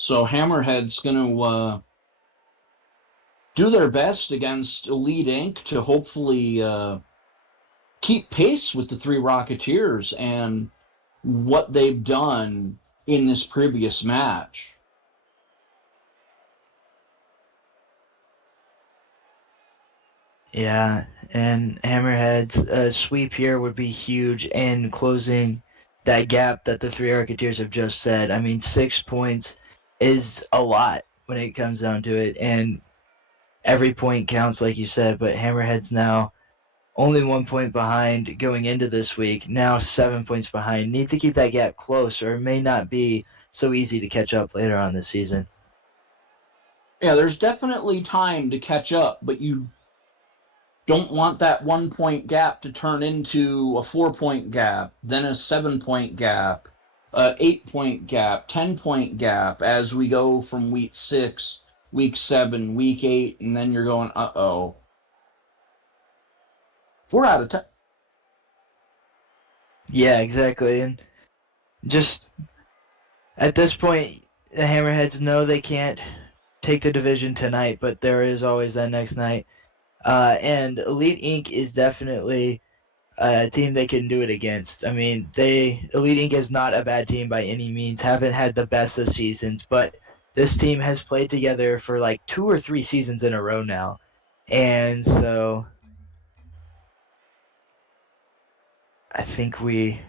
So Hammerheads going to do their best against Elite Inc. to hopefully keep pace with the Three Rocketeers and what they've done in this previous match. Yeah, and Hammerheads sweep here would be huge in closing that gap that the Three Arketeers have just said. I mean, 6 points is a lot when it comes down to it, and every point counts, like you said. But Hammerheads now only 1 point behind going into this week. Now 7 points behind. Need to keep that gap close, or it may not be so easy to catch up later on this season. Yeah, there's definitely time to catch up, but you don't want that 1 point gap to turn into a 4 point gap, then a 7 point gap, a 8 point gap, 10 point gap as we go from week 6, week 7, week 8, and then you're going, uh-oh. We're out of time. Yeah, exactly. And just at this point, the Hammerheads know they can't take the division tonight, but there is always that next night. And Elite Inc. is definitely a team they can do it against. I mean, Elite Inc. is not a bad team by any means. Haven't had the best of seasons, but this team has played together for like 2 or 3 seasons in a row now, and so I think we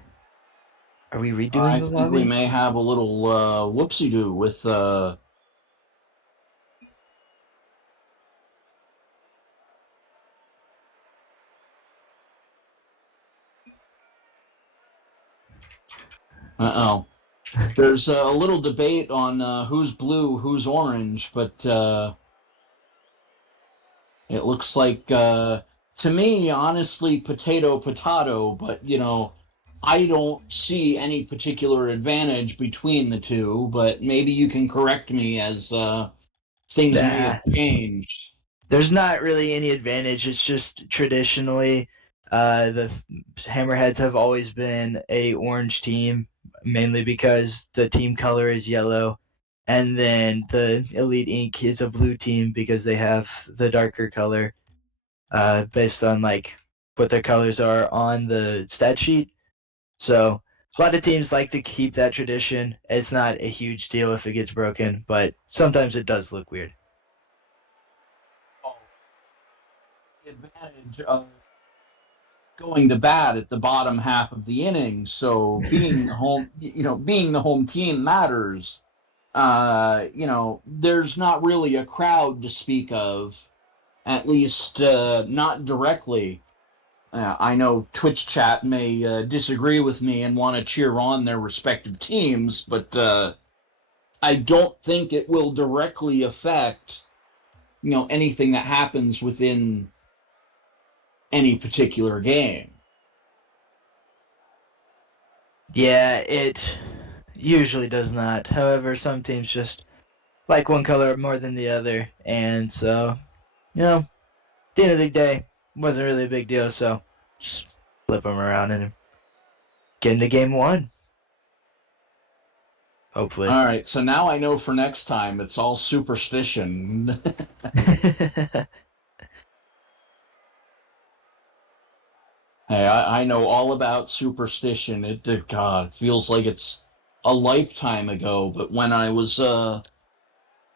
are we redoing I the think we lobby. may have a little whoopsie-doo with uh-oh. There's a little debate on who's blue, who's orange, but it looks like, to me, honestly, potato, but, I don't see any particular advantage between the two, but maybe you can correct me as things may have Nah, changed. there's not really any advantage. It's just traditionally, the Hammerheads have always been a orange team, mainly because the team color is yellow, and then the Elite Inc. is a blue team because they have the darker color, based on like what their colors are on the stat sheet. So a lot of teams like to keep that tradition. It's not a huge deal if it gets broken, but sometimes it does look weird. Oh, the advantage of going to bat at the bottom half of the inning, so being the home team matters. There's not really a crowd to speak of, at least not directly. I know Twitch chat may disagree with me and want to cheer on their respective teams, but I don't think it will directly affect, anything that happens within any particular game. Yeah, it usually does not. However, some teams just like one color more than the other, and so at the end of the day, wasn't really a big deal. So just flip them around and get into game one. Hopefully. All right, so now I know for next time it's all superstition. Hey, I know all about superstition. God, it feels like it's a lifetime ago. But when I was,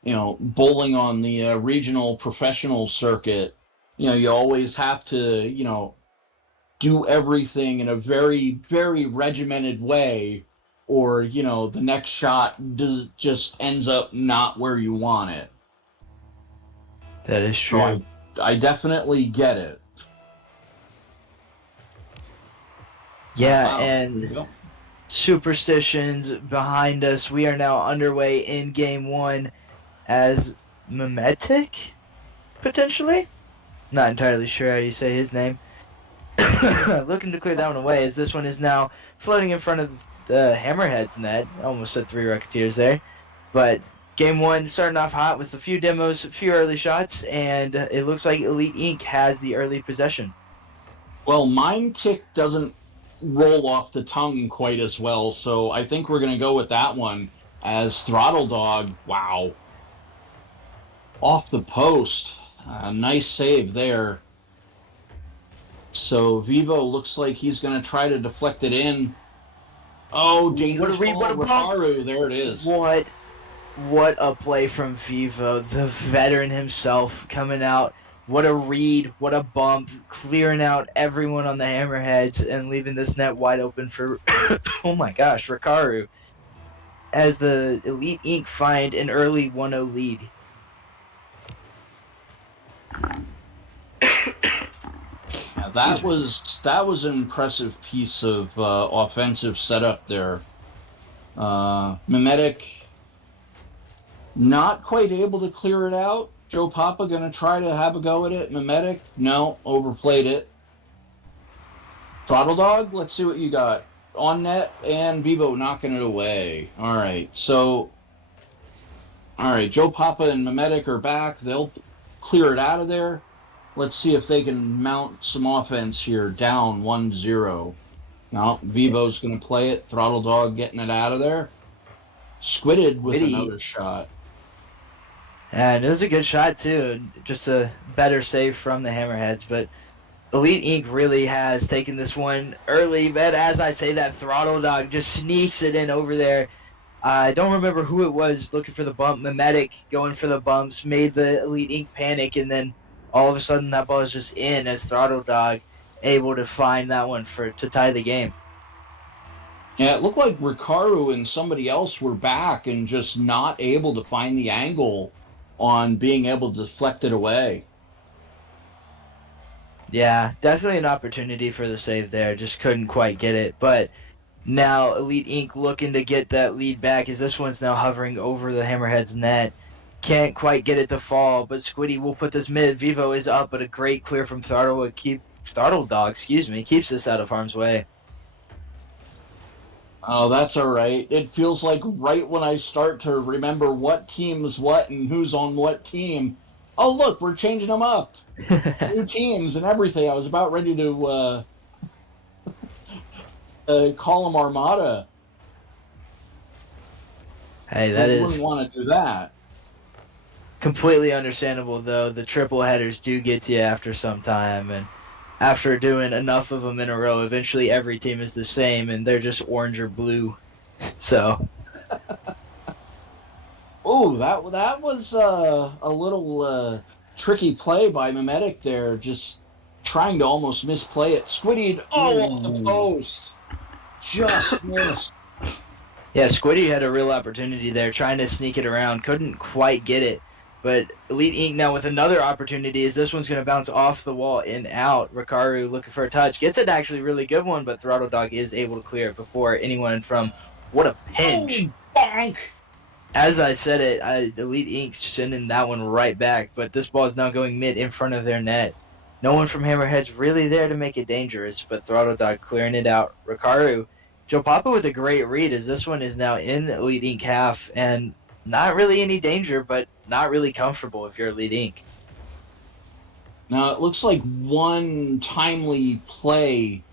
bowling on the regional professional circuit, you always have to, do everything in a very, very regimented way, or the next shot just ends up not where you want it. That is So true. I definitely get it. Yeah, Wow, there you and go. superstitions behind us. We are now underway in game one as Memetic, potentially? Not entirely sure how you say his name. Looking to clear that one away as this one is now floating in front of the Hammerheads net. Almost said Three Rocketeers there. But game one starting off hot with a few demos, a few early shots, and it looks like Elite Inc. has the early possession. Well, mine tick doesn't roll off the tongue quite as well, so I think we're going to go with that one. as Throttle Dog, wow, off the post. Nice save there. So Vivo looks like he's going to try to deflect it in. Oh, What a dangerous read! What ball, a bump! Rikaru. There it is. What a play from Vivo, the veteran himself coming out. What a read, what a bump, clearing out everyone on the Hammerheads and leaving this net wide open for, oh my gosh, Rikaru, as the Elite Inc. find an early 1-0 lead. Yeah, that was an impressive piece of offensive setup there. Mimetic not quite able to clear it out. Joe Papa going to try to have a go at it. Mimetic, no, overplayed it. Throttle Dog, let's see what you got. On net and Vivo knocking it away. All right, so, Joe Papa and Mimetic are back. They'll clear it out of there. Let's see if they can mount some offense here. Down 1-0. Now, Vivo's going to play it. Throttle Dog getting it out of there. Squidded with another shot. And it was a good shot, too. Just a better save from the Hammerheads. But Elite Inc. really has taken this one early. But as I say that, Throttle Dog just sneaks it in over there. I don't remember who it was looking for the bump. Mimetic going for the bumps made the Elite Inc. panic. And then all of a sudden that ball is just in as Throttle Dog able to find that one to tie the game. Yeah, it looked like Rikaru and somebody else were back and just not able to find the angle on being able to deflect it away. Yeah, definitely an opportunity for the save there. Just couldn't quite get it. But now Elite Inc. looking to get that lead back as this one's now hovering over the Hammerhead's net. Can't quite get it to fall, but Squiddy will put this mid. Vivo is up, but a great clear from Throttle Dog, keeps this out of harm's way. Oh, that's all right. It feels like right when I start to remember what team's what and who's on what team. Oh, look, we're changing them up. New teams and everything. I was about ready to call them Armada. Hey, that is wouldn't want to do that. Completely understandable, though. The triple headers do get to you after some time, and after doing enough of them in a row, eventually every team is the same, and they're just orange or blue. So. Oh, that was a little tricky play by Mimetic there, just trying to almost misplay it. Squiddied, off the post. Just missed. Yeah, Squiddy had a real opportunity there, trying to sneak it around. Couldn't quite get it. But Elite Inc. now with another opportunity as this one's going to bounce off the wall and out. Rikaru looking for a touch. Gets it actually really good one, but Throttle Dog is able to clear it before anyone from. What a pinch. Oh, bonk. As I said it, Elite Inc. sending that one right back, but this ball is now going mid in front of their net. No one from Hammerhead's really there to make it dangerous, but Throttle Dog clearing it out. Rikaru, Joe Papa with a great read as this one is now in Elite Inc. half, and not really any danger, but not really comfortable if you're Elite Inc. Now, it looks like one timely play,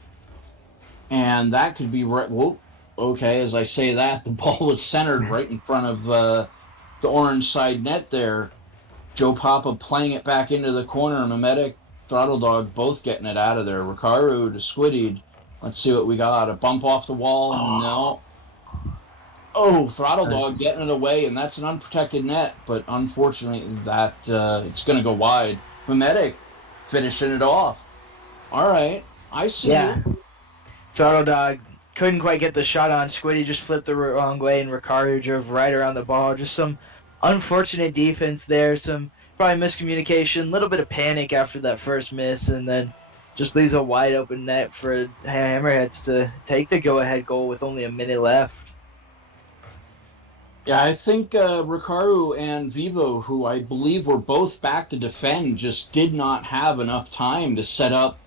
and that could be right. Whoa, okay, as I say that, the ball was centered right in front of the orange side net there. Joe Papa playing it back into the corner. Mimetic, Throttle Dog both getting it out of there. Rikaru to Squiddied. Let's see what we got. A bump off the wall. No. Oh, Throttle Dog getting it away, and that's an unprotected net. But unfortunately, that it's going to go wide. Mimetic finishing it off. All right, I see you. Throttle Dog couldn't quite get the shot on. Squiddy just flipped the wrong way, and Rikaru drove right around the ball. Just some unfortunate defense there. Some probably miscommunication. A little bit of panic after that first miss, and then just leaves a wide open net for Hammerheads to take the go-ahead goal with only a minute left. Yeah, I think Rikaru and Vivo, who I believe were both back to defend, just did not have enough time to set up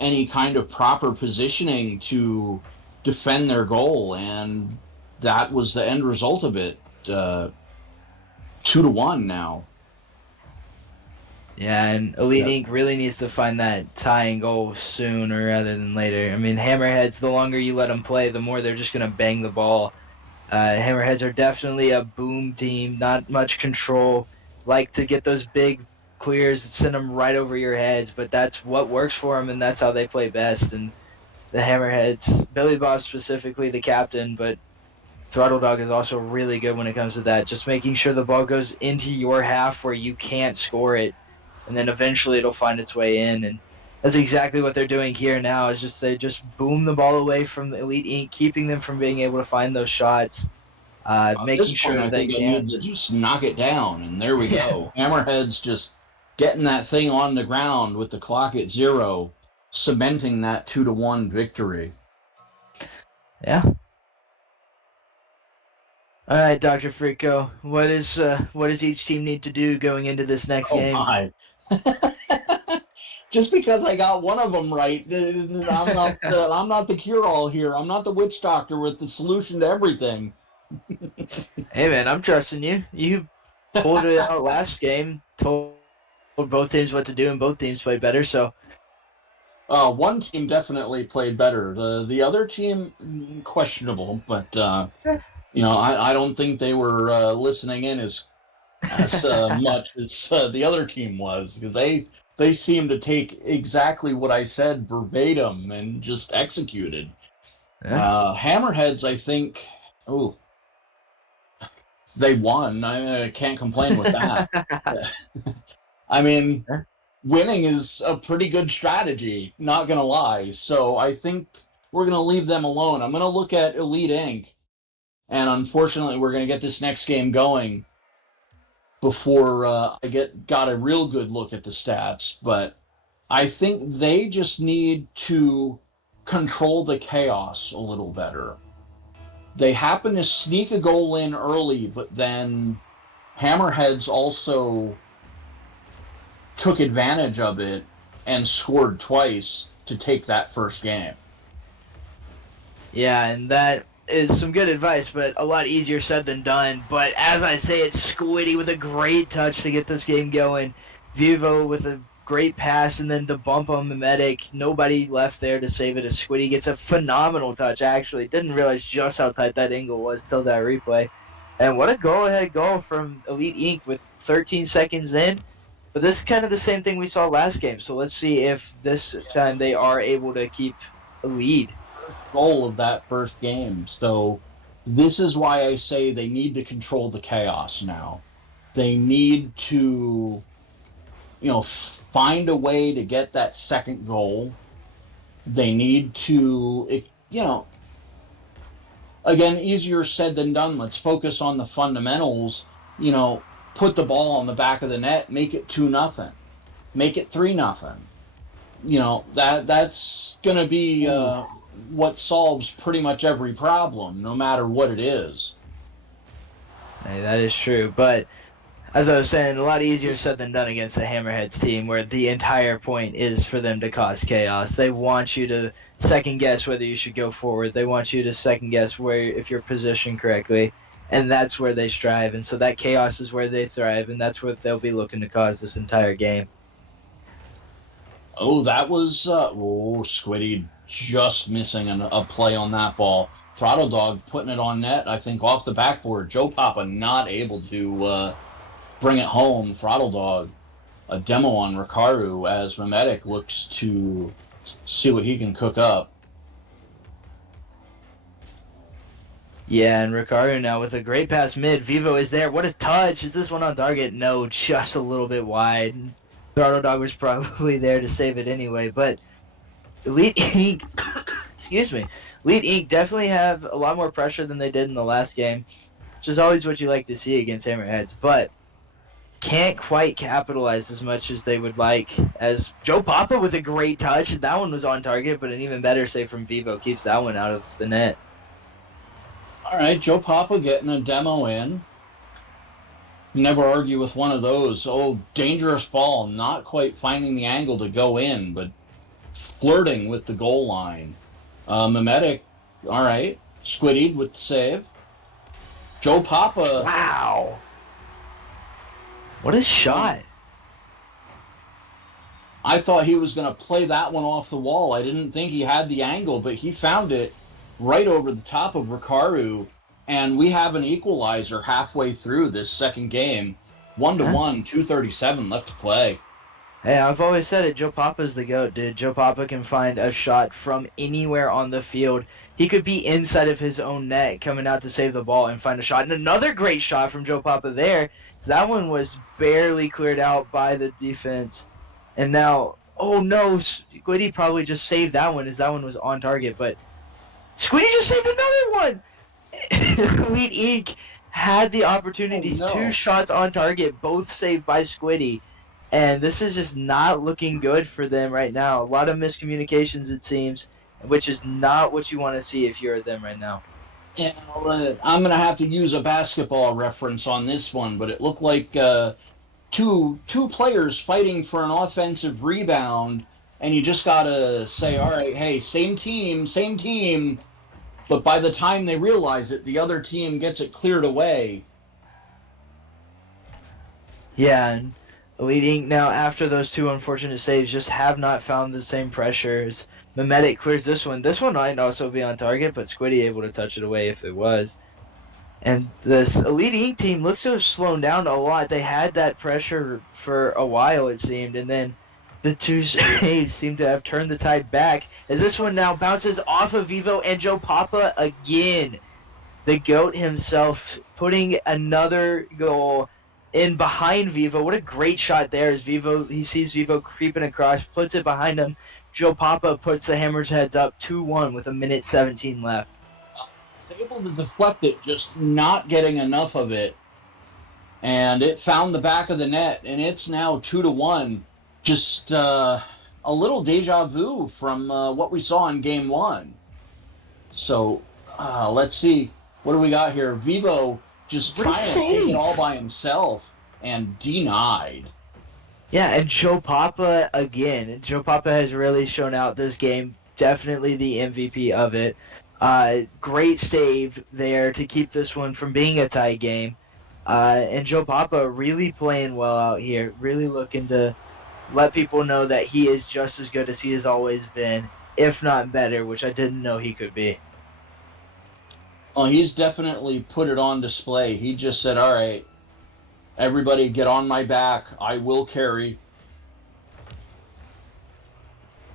any kind of proper positioning to defend their goal, and that was the end result of it. 2-1 now. Yeah, and Elite Inc. really needs to find that tying goal sooner rather than later. I mean, Hammerheads, the longer you let them play, the more they're just going to bang the ball Hammerheads are definitely a boom team, not much control, like to get those big clears and send them right over your heads, but that's what works for them, and that's how they play best. And the Hammerheads, Billy Bob specifically, the captain, but Throttle Dog is also really good when it comes to that, just making sure the ball goes into your half where you can't score it, and then eventually it'll find its way in. And that's exactly what they're doing here now. Is just they just boom the ball away from the Elite Inc., keeping them from being able to find those shots, At making this sure point, that I they think I need can. to just knock it down, and there we Yeah, go. Hammerheads just getting that thing on the ground with the clock at 0, cementing that 2-1 victory. yeah. All right, Doctor Frico. What does each team need to do going into this next Oh game? my! Just because I got one of them right, I'm not the cure-all here. I'm not the witch doctor with the solution to everything. Hey man, I'm trusting you. You pulled it out last game. Told both teams what to do, and both teams played better. So One team definitely played better. The other team questionable, but I don't think they were listening in as much as the other team was, because they seemed to take exactly what I said verbatim and just executed. yeah. Hammerheads, I think, oh, they won. I can't complain with that. I mean, winning is a pretty good strategy, not gonna lie. So I think we're gonna leave them alone. I'm gonna look at Elite Inc. And unfortunately, we're gonna get this next game going before I got a real good look at the stats. But I think they just need to control the chaos a little better. They happen to sneak a goal in early, but then Hammerheads also took advantage of it and scored twice to take that first game. Yeah, and that is some good advice, but a lot easier said than done. But as I say, it's Squiddy with a great touch to get this game going. Vivo with a great pass, and then the bump on Mimetic. Nobody left there to save it. As Squiddy gets a phenomenal touch, actually. Didn't realize just how tight that angle was till that replay. And what a go-ahead goal from Elite Inc. with 13 seconds in. But this is kind of the same thing we saw last game. So let's see if this time they are able to keep a lead. Goal of that first game. So this is why I say they need to control the chaos now. They need to, find a way to get that second goal. They need to, again, easier said than done. Let's focus on the fundamentals. You know, put the ball on the back of the net, make it 2-0, make it 3-0. That's going to be what solves pretty much every problem, no matter what it is. Hey, that is true. But as I was saying, a lot easier said than done against the Hammerheads team, where the entire point is for them to cause chaos. They want you to second guess whether you should go forward. They want you to second guess where if you're positioned correctly, and that's where they strive. And so that chaos is where they thrive, and that's what they'll be looking to cause this entire game. Oh, that was Squiddy just missing a play on that ball. Throttle Dog putting it on net, I think, off the backboard. Joe Papa not able to bring it home. Throttle Dog, a demo on Rikaru as Memetic looks to see what he can cook up. Yeah, and Ricardo now with a great pass mid. Vivo is there. What a touch. Is this one on target? No, just a little bit wide. Throttle Dog was probably there to save it anyway, but Elite Inc. excuse me. Elite Inc. definitely have a lot more pressure than they did in the last game, which is always what you like to see against Hammerheads, but can't quite capitalize as much as they would like. As Joe Papa with a great touch. That one was on target, but an even better save from Vivo keeps that one out of the net. All right, Joe Papa getting a demo in. Never argue with one of those. Oh, dangerous ball, not quite finding the angle to go in, but flirting with the goal line. Memetic, all right. Squiddied with the save. Joe Papa. Wow. What a shot. I thought he was going to play that one off the wall. I didn't think he had the angle, but he found it right over the top of Rikaru. And we have an equalizer halfway through this second game. 1-1, 2:37 left to play. Hey, I've always said it. Joe Papa's the GOAT, dude. Joe Papa can find a shot from anywhere on the field. He could be inside of his own net coming out to save the ball and find a shot. And another great shot from Joe Papa there. That one was barely cleared out by the defense. And now, oh no, Squiddy probably just saved that one as that one was on target. But Squiddy just saved another one! Elite Inc. had the opportunities. Oh, no. 2 shots on target, both saved by Squiddy. And this is just not looking good for them right now. A lot of miscommunications, it seems, which is not what you want to see if you're them right now. Yeah, I'm going to have to use a basketball reference on this one, but it looked like two players fighting for an offensive rebound, and you just got to say, all right, hey, same team, but by the time they realize it, the other team gets it cleared away. Yeah, and Elite Inc. now, after those 2 unfortunate saves, just have not found the same pressures. Memetic clears this one. This one might also be on target, but Squiddy able to touch it away if it was. And this Elite Inc. team looks to have slowed down a lot. They had that pressure for a while, it seemed, and then the 2 saves seem to have turned the tide back. As this one now bounces off of Vivo and Joe Papa again. The GOAT himself putting another goal in behind Vivo. What a great shot there as Vivo, he sees Vivo creeping across, puts it behind him. Joe Papa puts the Hammerheads up 2-1 with 1:17 left. Able to deflect it, just not getting enough of it. And it found the back of the net, and it's now 2-1. Just a little deja vu from what we saw in game 1. So let's see. What do we got here? Vivo just trying to take it all by himself and denied. Yeah, and Joe Papa again. Joe Papa has really shown out this game. Definitely the MVP of it. Great save there to keep this one from being a tie game. And Joe Papa really playing well out here. Really looking to let people know that he is just as good as he has always been, if not better, which I didn't know he could be. Well, he's definitely put it on display. He just said, all right, everybody get on my back. I will carry.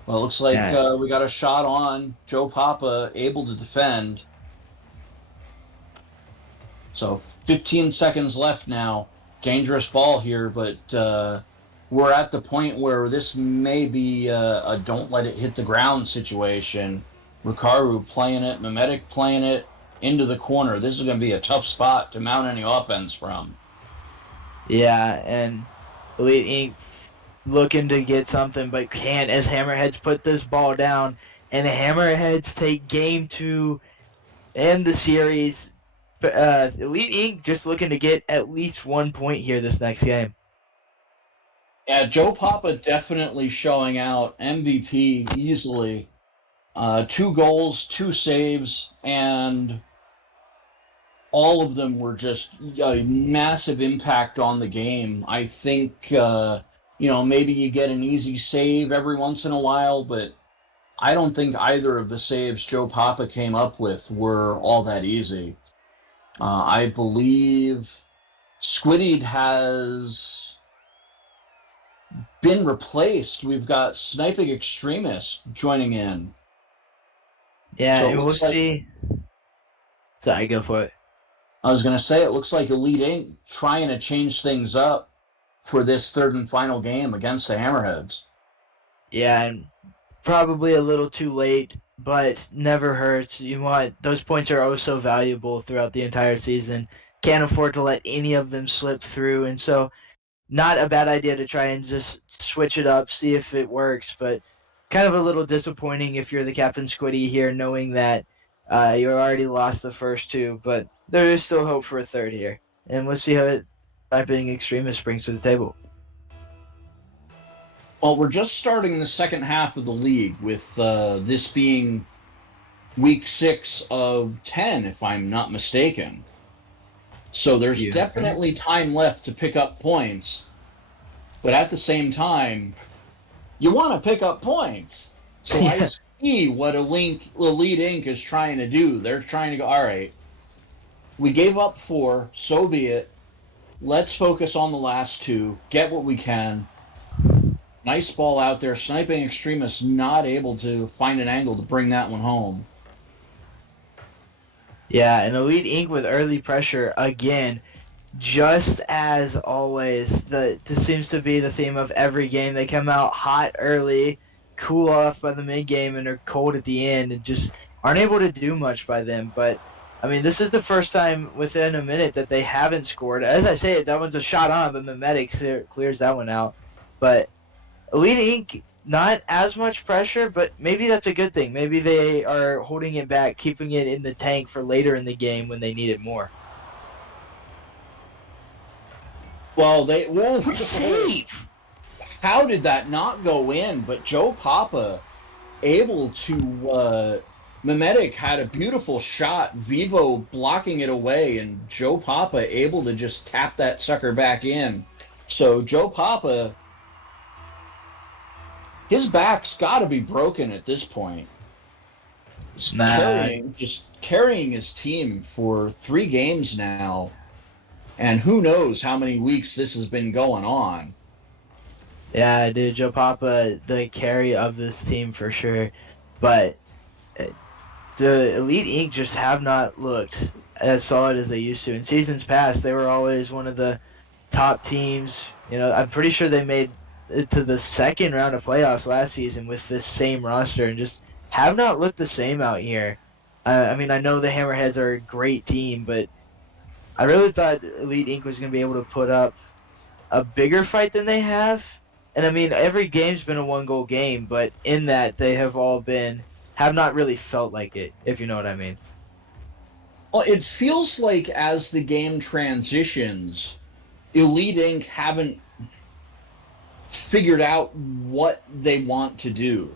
Well, it looks like we got a shot on. Joe Papa able to defend. So 15 seconds left now. Dangerous ball here, but we're at the point where this may be a don't let it hit the ground situation. Rikaru playing it, Memetic playing it into the corner. This is going to be a tough spot to mount any offense from. Yeah, and Elite Inc. looking to get something, but can't as Hammerheads put this ball down, and the Hammerheads take game 2 and the series. Elite Inc. just looking to get at least 1 point here this next game. Yeah, Joe Papa definitely showing out. MVP easily. 2 goals, 2 saves, and all of them were just a massive impact on the game. I think, maybe you get an easy save every once in a while, but I don't think either of the saves Joe Papa came up with were all that easy. I believe Squiddy has been replaced. We've got Sniping Extremist joining in. Yeah, so we'll see. Sorry, go for it. I was going to say, it looks like Elite Inc. trying to change things up for this third and final game against the Hammerheads. Yeah, and probably a little too late, but never hurts. Those points are oh so valuable throughout the entire season. Can't afford to let any of them slip through, and so not a bad idea to try and just switch it up, see if it works, but kind of a little disappointing if you're the Captain Squiddy here, knowing that you already lost the first 2, but there is still hope for a third here. And we'll see how Sniping Extremist brings to the table. Well, we're just starting the second half of the league with this being week 6 of 10, if I'm not mistaken. So there's definitely time left to pick up points. But at the same time, you want to pick up points. So I see what Elite Inc. is trying to do. They're trying to go, all right, We gave up 4, so be it. Let's focus on the last 2, get what we can. Nice ball out there. Sniping Extremist not able to find an angle to bring that one home. Yeah, and Elite Inc. with early pressure again. Just as always, this seems to be the theme of every game. They come out hot early, cool off by the mid game, and are cold at the end, and just aren't able to do much by them. But I mean, this is the first time within a minute that they haven't scored. As I say, that one's a shot on, but Memetic clears that one out. But Elite Inc. not as much pressure, but maybe that's a good thing. Maybe they are holding it back, keeping it in the tank for later in the game when they need it more. Well, Save! How did that not go in? But Joe Papa able to. Memetic had a beautiful shot. Vivo blocking it away, and Joe Papa able to just tap that sucker back in. So Joe Papa, his back's got to be broken at this point. Just carrying his team for 3 games now, and who knows how many weeks this has been going on. Yeah, dude, Joe Papa, the carry of this team for sure. But the Elite Inc. just have not looked as solid as they used to. In seasons past, they were always one of the top teams. You know, I'm pretty sure they made it to the second round of playoffs last season with this same roster and just have not looked the same out here. I mean, I know the Hammerheads are a great team, but I really thought Elite Inc. was going to be able to put up a bigger fight than they have. And I mean, every game's been a 1-goal game, but in that they have not really felt like it, if you know what I mean. Well, it feels like as the game transitions, Elite Inc. haven't figured out what they want to do.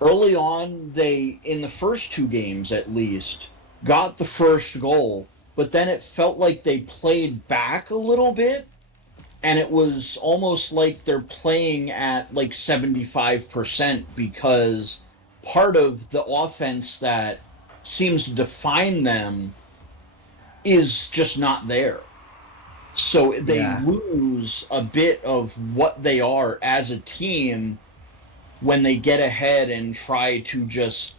Early on, they, in the first 2 games at least, got the first goal, but then it felt like they played back a little bit, and it was almost like they're playing at like 75% because part of the offense that seems to define them is just not there. So they lose a bit of what they are as a team when they get ahead and try to just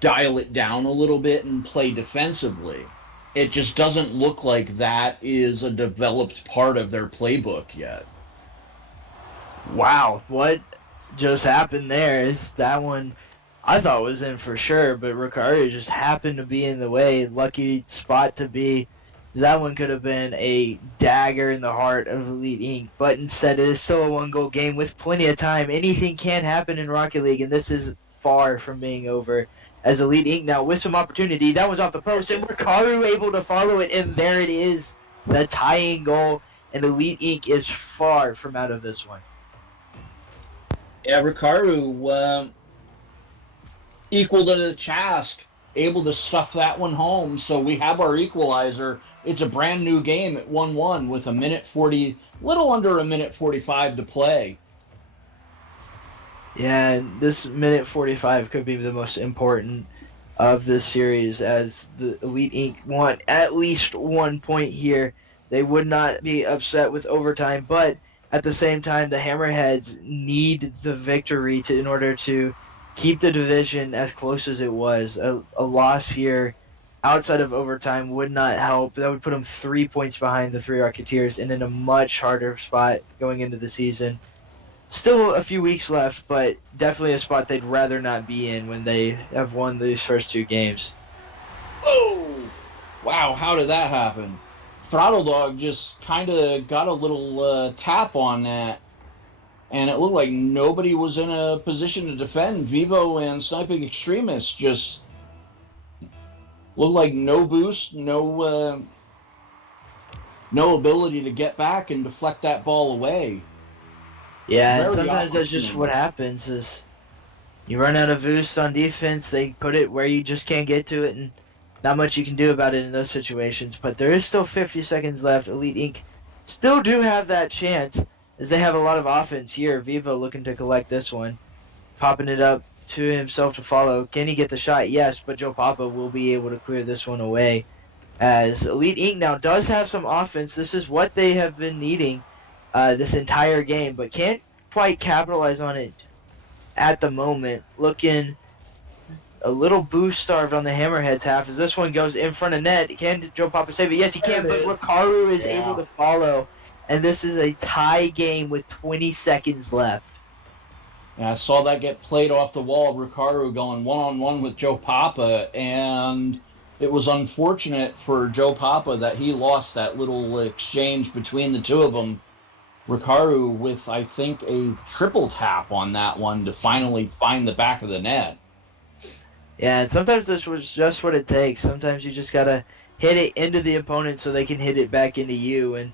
dial it down a little bit and play defensively. It just doesn't look like that is a developed part of their playbook yet. Wow, what just happened there is that one I thought was in for sure, but Ricardo just happened to be in the way. Lucky spot to be. That one could have been a dagger in the heart of Elite Inc., but instead it is still a 1-goal game with plenty of time. Anything can happen in Rocket League, and this is far from being over. As Elite Inc. now with some opportunity. That was off the post, and Ricardo able to follow it, and there it is. The tying goal, and Elite Inc. is far from out of this one. Yeah, Ricardo equal to the Chask, able to stuff that one home. So we have our equalizer. It's a brand new game at 1-1 with little under a minute 45 to play. Yeah, this minute 45 could be the most important of this series as the Elite Inc. want at least 1 point here. They would not be upset with overtime, but at the same time, the Hammerheads need the victory in order to keep the division as close as it was. A loss here outside of overtime would not help. That would put them 3 points behind the Three Rocketeers and in a much harder spot going into the season. Still a few weeks left, but definitely a spot they'd rather not be in when they have won these first 2 games. Oh! Wow, how did that happen? Throttle Dog just kind of got a little tap on that, and it looked like nobody was in a position to defend. Vivo and Sniping Extremists just looked like no boost, no ability to get back and deflect that ball away. Yeah, and sometimes that's just what happens is you run out of boost on defense, they put it where you just can't get to it, and not much you can do about it in those situations. But there is still 50 seconds left. Elite Inc. still do have that chance as they have a lot of offense here. Vivo looking to collect this one. Popping it up to himself to follow. Can he get the shot? Yes, but Joe Papa will be able to clear this one away. As Elite Inc. now does have some offense. This is what they have been needing this entire game, but can't quite capitalize on it at the moment. Looking a little boost starved on the Hammerheads half as this one goes in front of net. Can Joe Papa save it? Yes, he can, but Rikaru is able to follow, and this is a tie game with 20 seconds left. And I saw that get played off the wall. Rikaru going one-on-one with Joe Papa, and it was unfortunate for Joe Papa that he lost that little exchange between the two of them. Rikaru with, I think, a triple tap on that one to finally find the back of the net. Yeah, and sometimes this was just what it takes. Sometimes you just gotta hit it into the opponent so they can hit it back into you. And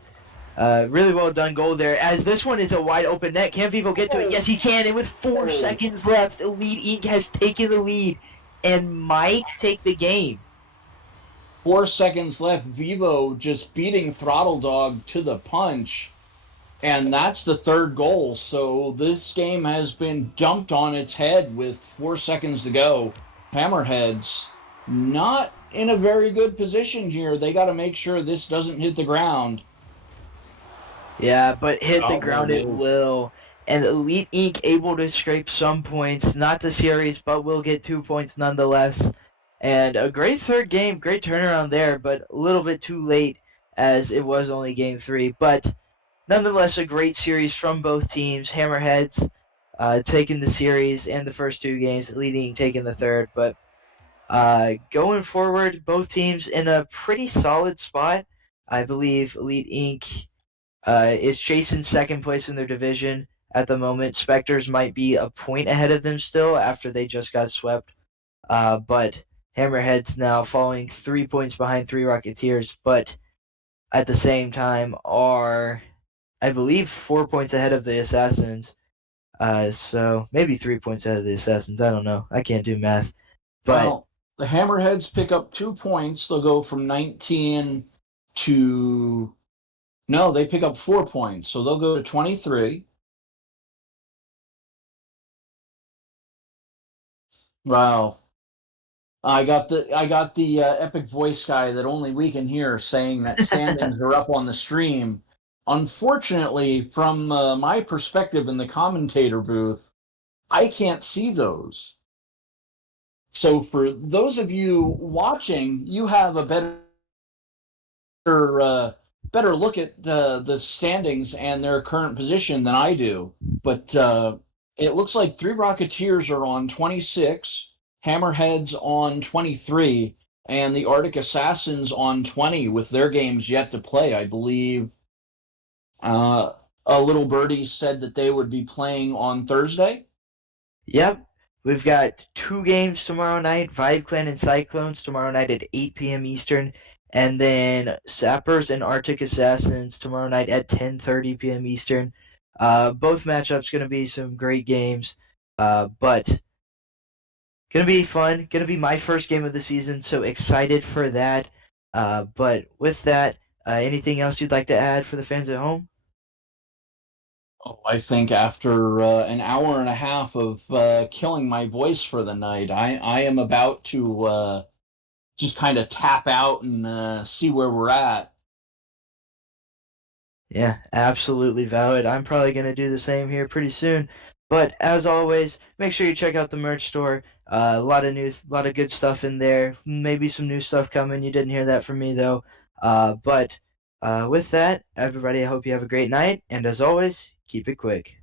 really well done goal there. As this one is a wide open net, can Vivo get to it? Yes, he can. And with 4 seconds left, Elite Inc. has taken the lead and might take the game. 4 seconds left. Vivo just beating Throttle Dog to the punch. And that's the third goal. So this game has been dumped on its head with 4 seconds to go. Hammerheads not in a very good position here. They got to make sure this doesn't hit the ground. Yeah, but hit the ground it will. And Elite Inc. able to scrape some points. Not the series, but will get 2 points nonetheless. And a great third game. Great turnaround there, but a little bit too late as it was only game 3. But nonetheless, a great series from both teams. Hammerheads taking the series and the first 2 games, Elite Inc. taking the third. But going forward, both teams in a pretty solid spot. I believe Elite Inc. Is chasing second place in their division at the moment. Spectres might be a point ahead of them still after they just got swept. But Hammerheads now falling 3 points behind 3 Rocketeers, but at the same time are, I believe, 4 points ahead of the Assassins. So maybe 3 points ahead of the Assassins. I don't know. I can't do math. But Well, the Hammerheads pick up 2 points. They'll go from 19 to... No, they pick up 4 points. So they'll go to 23. Wow. I got the epic voice guy that only we can hear saying that standings are up on the stream. Unfortunately, from my perspective in the commentator booth, I can't see those. So for those of you watching, you have a better look at the standings and their current position than I do. But it looks like 3 Rocketeers are on 26, Hammerheads on 23, and the Arctic Assassins on 20 with their games yet to play. I believe a little birdie said that they would be playing on Thursday. yep, we've got 2 games tomorrow night, Vibe Clan and Cyclones tomorrow night at 8 p.m. Eastern, and then Sappers and Arctic Assassins tomorrow night at 10:30 p.m. Eastern. Both matchups going to be some great games, but going to be fun. Going to be my first game of the season, so excited for that. But with that, anything else you'd like to add for the fans at home? Oh, I think after an hour and a half of killing my voice for the night, I am about to just kind of tap out and see where we're at. Yeah, absolutely valid. I'm probably going to do the same here pretty soon. But as always, make sure you check out the merch store. A lot of good stuff in there. Maybe some new stuff coming. You didn't hear that from me though. But with that, everybody, I hope you have a great night. And as always, keep it quick.